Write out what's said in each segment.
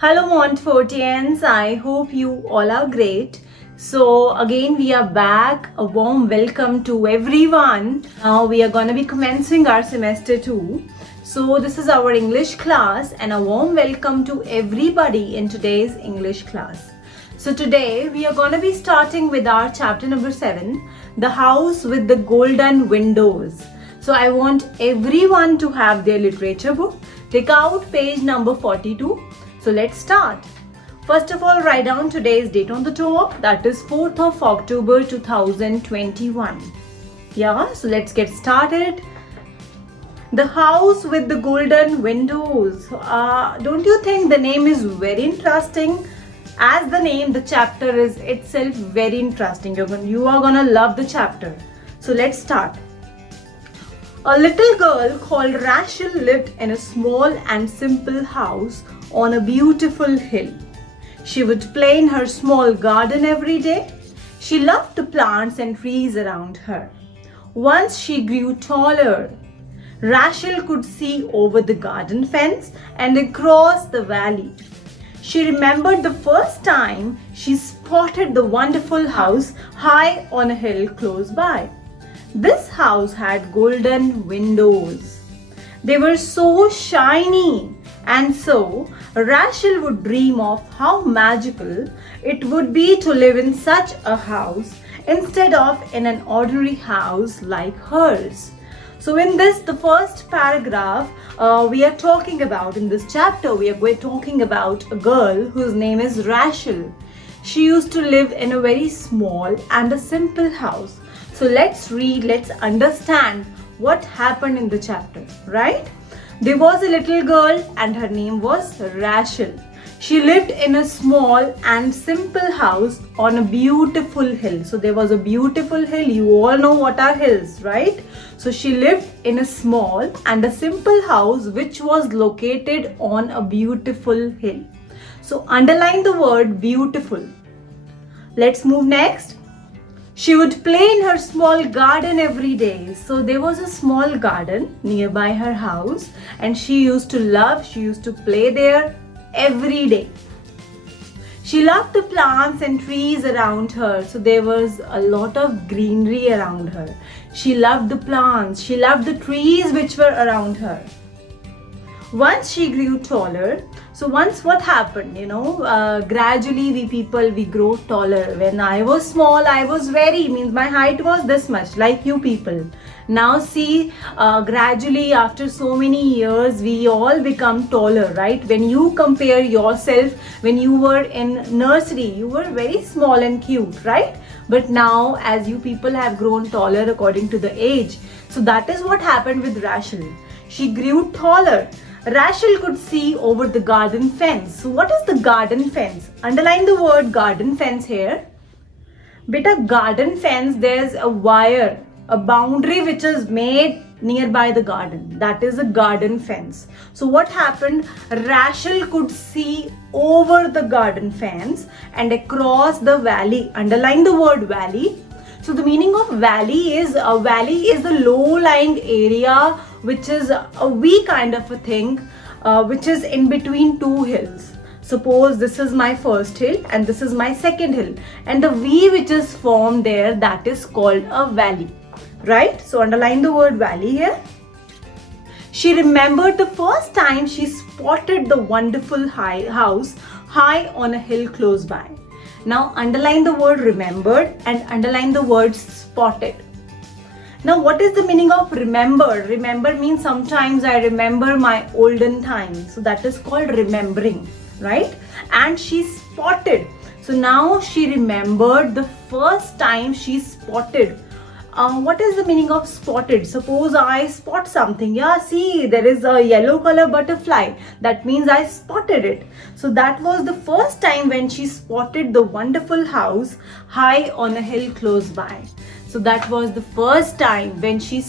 Hello Montfortians, I hope you all are great. So again we are back. A warm welcome to everyone. Now we are going to be commencing our semester 2. So this is our English class and a warm welcome to everybody in today's English class. So today we are going to be starting with our chapter number 7, The House with the Golden Windows. So I want everyone to have their literature book. Take out page number 42. So let's start. First of all, write down today's date on the top. That is 4th of October 2021. Yeah, so let's get started. The House with the Golden Windows. Don't you think the name is very interesting? As the name, the chapter is itself very interesting. You are gonna love the chapter. So let's start. A little girl called Rachel lived in a small and simple house on a beautiful hill. She would play in her small garden every day. She loved the plants and trees around her. Once she grew taller, Rachel could see over the garden fence and across the valley. She remembered the first time she spotted the wonderful house high on a hill close by. This house had golden windows. They were so shiny, and so Rachel would dream of how magical it would be to live in such a house instead of in an ordinary house like hers. So in this, the first paragraph, we are talking about, in this chapter, we're talking about a girl whose name is Rachel. She used to live in a very small and a simple house. So let's read, let's understand what happened in the chapter, right? There was a little girl and her name was Rachel. She lived in a small and simple house on a beautiful hill. So there was a beautiful hill. You all know what are hills, right? So she lived in a small and a simple house which was located on a beautiful hill. So underline the word beautiful. Let's move next. She would play in her small garden every day. So there was a small garden nearby her house and she used to play there every day. She loved the plants and trees around her. So there was a lot of greenery around her. She loved the plants. She loved the trees which were around her. Once she grew taller, what happened, gradually we grow taller. When I was small, my height was this much, like you people. Now see, gradually after so many years, we all become taller, right? When you compare yourself, when you were in nursery, you were very small and cute, right? But now as you people have grown taller according to the age, so that is what happened with Rachel. She grew taller. Rachel could see over the garden fence. So what is the garden fence? Underline the word garden fence here. Beta, garden fence, there's a wire, a boundary which is made nearby the garden. That is a garden fence. So what happened? Rachel could see over the garden fence and across the valley. Underline the word valley. So the meaning of valley is a low-lying area which is a V kind of a thing, which is in between two hills. Suppose this is my first hill and this is my second hill, and the V which is formed there, that is called a valley, right? So underline the word valley here. She remembered the first time she spotted the wonderful house high on a hill close by. Now underline the word remembered and underline the word spotted. Now what is the meaning of remember? Remember means sometimes I remember my olden times. So that is called remembering, right? And she spotted. So now she remembered the first time she spotted. What is the meaning of spotted? Suppose I spot something. Yeah, see, there is a yellow color butterfly. That means I spotted it. So that was the first time when she spotted the wonderful house high on a hill close by. So that was the first time when she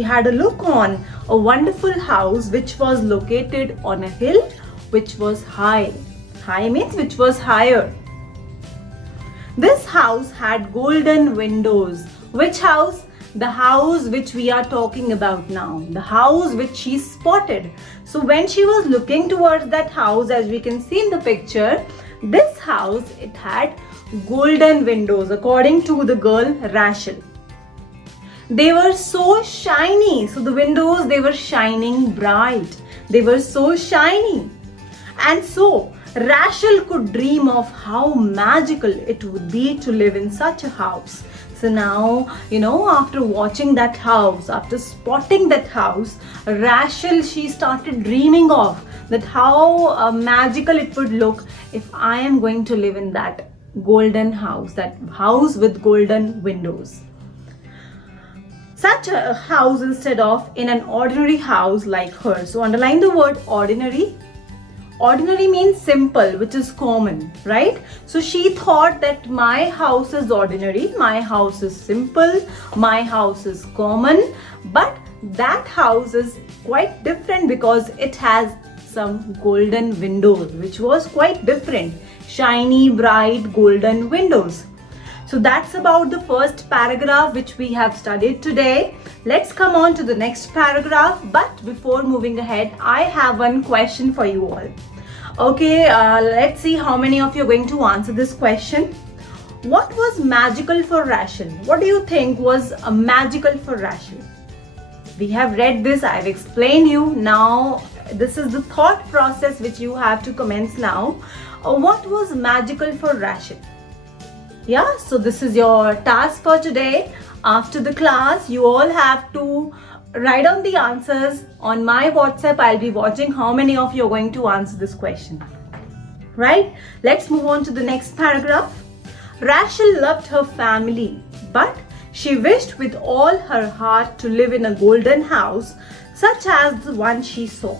had a look on a wonderful house which was located on a hill which was high. High means which was higher. This house had golden windows. Which house? the house which we are talking about now, the house which she spotted. So when she was looking towards that house, as we can see in the picture, this house, it had golden windows, according to the girl Rachel. They were so shiny. So the windows, they were shining bright. They were so shiny. And so Rachel could dream of how magical it would be to live in such a house. So now, after watching that house, after spotting that house, Rachel, she started dreaming of that how magical it would look if I am going to live in that golden house, that house with golden windows. Such a house instead of in an ordinary house like hers. So underline the word ordinary. Ordinary means simple, which is common, right? So she thought that my house is ordinary, my house is simple, my house is common, but that house is quite different because it has some golden windows, which was quite different. Shiny, bright, golden windows. So that's about the first paragraph which we have studied today. Let's come on to the next paragraph. But before moving ahead, I have one question for you all. Okay, let's see how many of you are going to answer this question. What was magical for Rachel? What do you think was magical for Rachel? We have read this, I've explained you. Now, this is the thought process which you have to commence now. What was magical for Rachel? Yeah, so this is your task for today. After the class, you all have to write down the answers on my WhatsApp. I'll be watching how many of you are going to answer this question. Right? Let's move on to the next paragraph. Rachel loved her family, but she wished with all her heart to live in a golden house, such as the one she saw.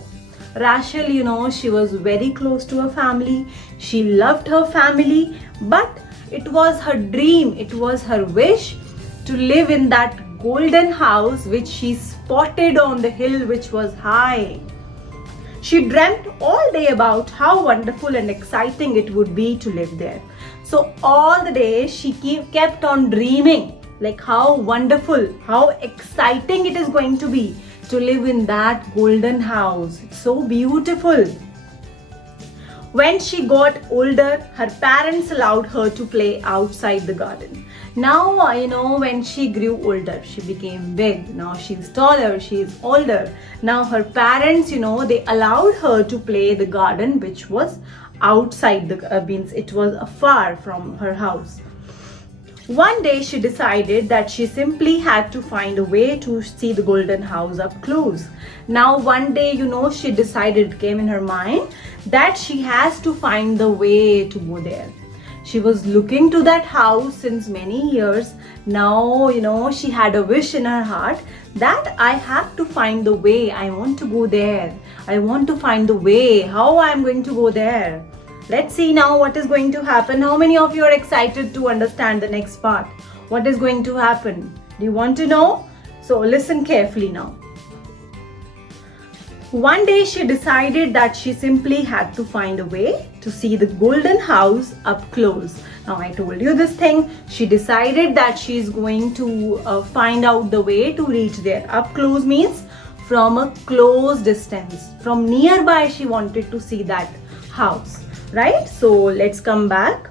Rachel, she was very close to her family. She loved her family, but it was her dream, it was her wish to live in that golden house which she spotted on the hill which was high. She dreamt all day about how wonderful and exciting it would be to live there. So all the day she kept on dreaming like how wonderful, how exciting it is going to be to live in that golden house. It's so beautiful. When she got older, her parents allowed her to play outside the garden. Now, when she grew older, she became big. Now she's taller, she's older. Now her parents, they allowed her to play the garden, which was outside the means it was far from her house. One day she decided that she simply had to find a way to see the golden house up close. Now one day, she decided, it came in her mind that she has to find the way to go there. She was looking to that house since many years. Now, she had a wish in her heart that I have to find the way. I want to go there. I want to find the way, how I'm going to go there. Let's see now what is going to happen. How many of you are excited to understand the next part? What is going to happen? Do you want to know? So listen carefully now. One day she decided that she simply had to find a way to see the golden house up close. Now I told you this thing. She decided that she is going to find out the way to reach there. Up close means from a close distance. From nearby she wanted to see that house. Right? So let's come back.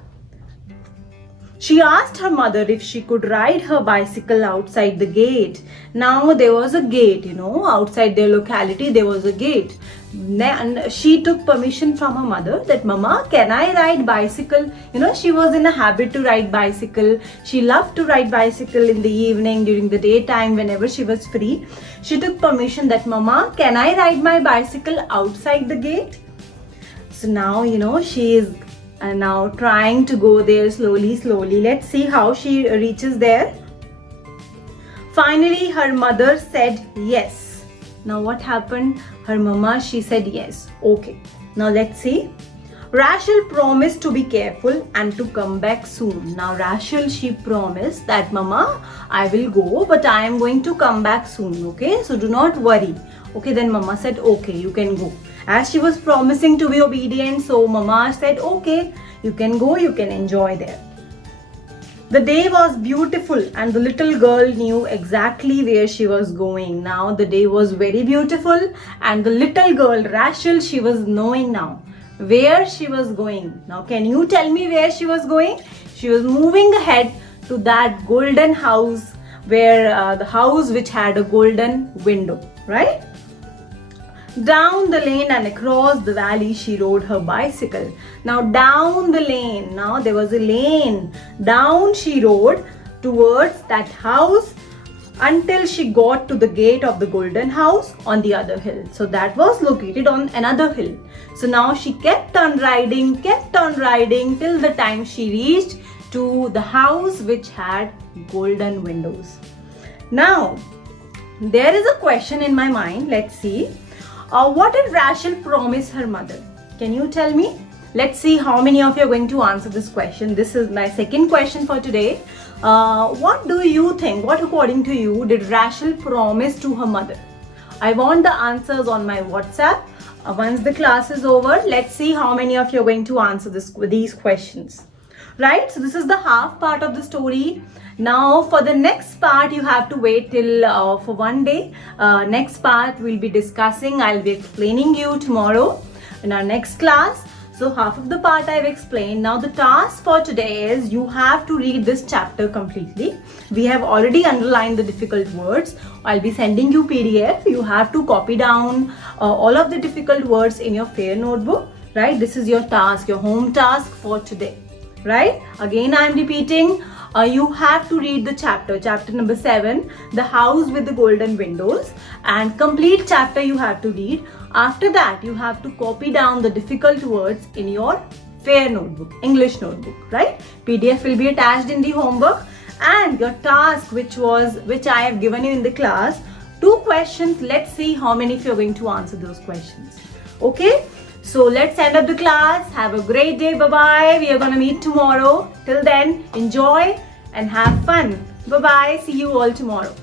She asked her mother if she could ride her bicycle outside the gate. Now there was a gate, outside their locality there was a gate. And she took permission from her mother that, Mama, can I ride bicycle? She was in a habit to ride bicycle. She loved to ride bicycle in the evening, during the daytime, whenever she was free. She took permission that, Mama, can I ride my bicycle outside the gate? So now, she is now trying to go there slowly. Let's see how she reaches there. Finally, her mother said yes. Now what happened? Her mama, she said yes. Okay. Now let's see. Rachel promised to be careful and to come back soon. Now Rachel, she promised that, Mama, I will go, but I am going to come back soon. Okay. So do not worry. Okay. Then Mama said, okay, you can go. As she was promising to be obedient, so Mama said, okay, you can go, you can enjoy there. The day was beautiful and the little girl knew exactly where she was going. Now the day was very beautiful and the little girl, Rachel, she was knowing now where she was going. Now can you tell me where she was going? She was moving ahead to that golden house, where the house which had a golden window, right? Down the lane and across the valley she rode her bicycle. Now down the lane, now there was a lane. Down she rode towards that house until she got to the gate of the golden house on the other hill. So that was located on another hill. So now she kept on riding till the time she reached to the house which had golden windows. Now there is a question in my mind. Let's see. What did Rachel promise her mother? Can you tell me? Let's see how many of you are going to answer this question. This is my second question for today. What do you think? What according to you did Rachel promise to her mother? I want the answers on my WhatsApp. Once the class is over, let's see how many of you are going to answer these questions. Right? So this is the half part of the story. Now for the next part you have to wait till for one day. Next part we'll be discussing. I'll be explaining you tomorrow in our next class. So half of the part I've explained. Now the task for today is you have to read this chapter completely. We have already underlined the difficult words. I'll be sending you PDF. You have to copy down all of the difficult words in your fair notebook. Right? This is your task, your home task for today. Right? Again I am repeating. You have to read the chapter number 7, the house with the golden windows, and complete chapter you have to read. After that you have to copy down the difficult words in your fair notebook, English notebook, right? PDF will be attached in the homework, and your task which I have given you in the class, 2 questions. Let's see how many of you are going to answer those questions. Okay? So let's end up the class. Have a great day. Bye-bye. We are going to meet tomorrow. Till then, enjoy and have fun. Bye-bye. See you all tomorrow.